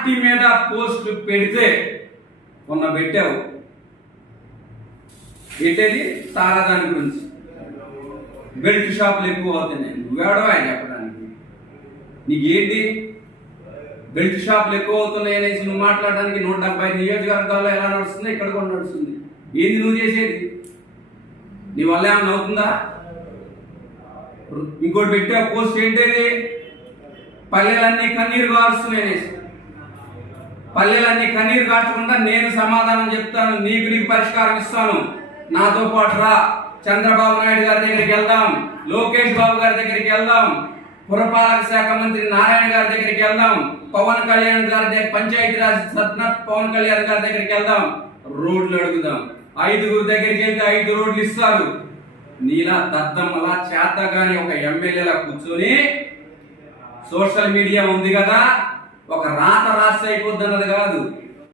Party మీద పోస్టులు పెడితే మొన్న పెట్టావు ఏంటది తారాదాని గురించి బెల్ట్ షాపులు ఎక్కువ అవుతున్నాయి. నువ్వేడవా చెప్పడానికి? నీకేంటి బెల్ట్ షాపులు ఎక్కువ అవుతున్నాయి అనేసి నువ్వు మాట్లాడడానికి 170 నియోజకవర్గాల్లో ఎలా నడుస్తుంది, ఇక్కడ కూడా నడుస్తుంది. ఏంది నువ్వు చేసేది? నీ వల్ల ఏమైనా అవుతుందా? ఇంకోటి పెట్టే పోస్ట్ ఏంటది పల్లెలన్నీ కన్నీరు కారుస్తున్నాయి అనేసి. పల్లెలన్నీ కన్నీరు కార్చకుండా నేను సమాధానం చెప్తాను, నీకు పరిష్కారం ఇస్తాను. నాతో పాటు రా, చంద్రబాబు నాయుడు గారి దగ్గరికి వెళ్దాం, లోకేష్ బాబు గారి దగ్గరికి వెళ్దాం, పురపాలక శాఖ మంత్రి నారాయణ గారి దగ్గరికి వెళ్దాం, పవన్ కళ్యాణ్ గారి దగ్గర పంచాయతీరాజ్ రత్న పవన్ కళ్యాణ్ గారి దగ్గరికి వెళ్దాం, రోడ్లు అడుగుదాం. 5గురు దగ్గరికి వెళ్తే 5 రోడ్లు ఇస్తారు. నీలా దద్దమ్మలా చేతగాని ఒక ఎమ్మెల్యేలా కూర్చొని సోషల్ మీడియా ఉంది కదా, ఒక రాత రాస్తే అయిపోద్ది అన్నది కాదు.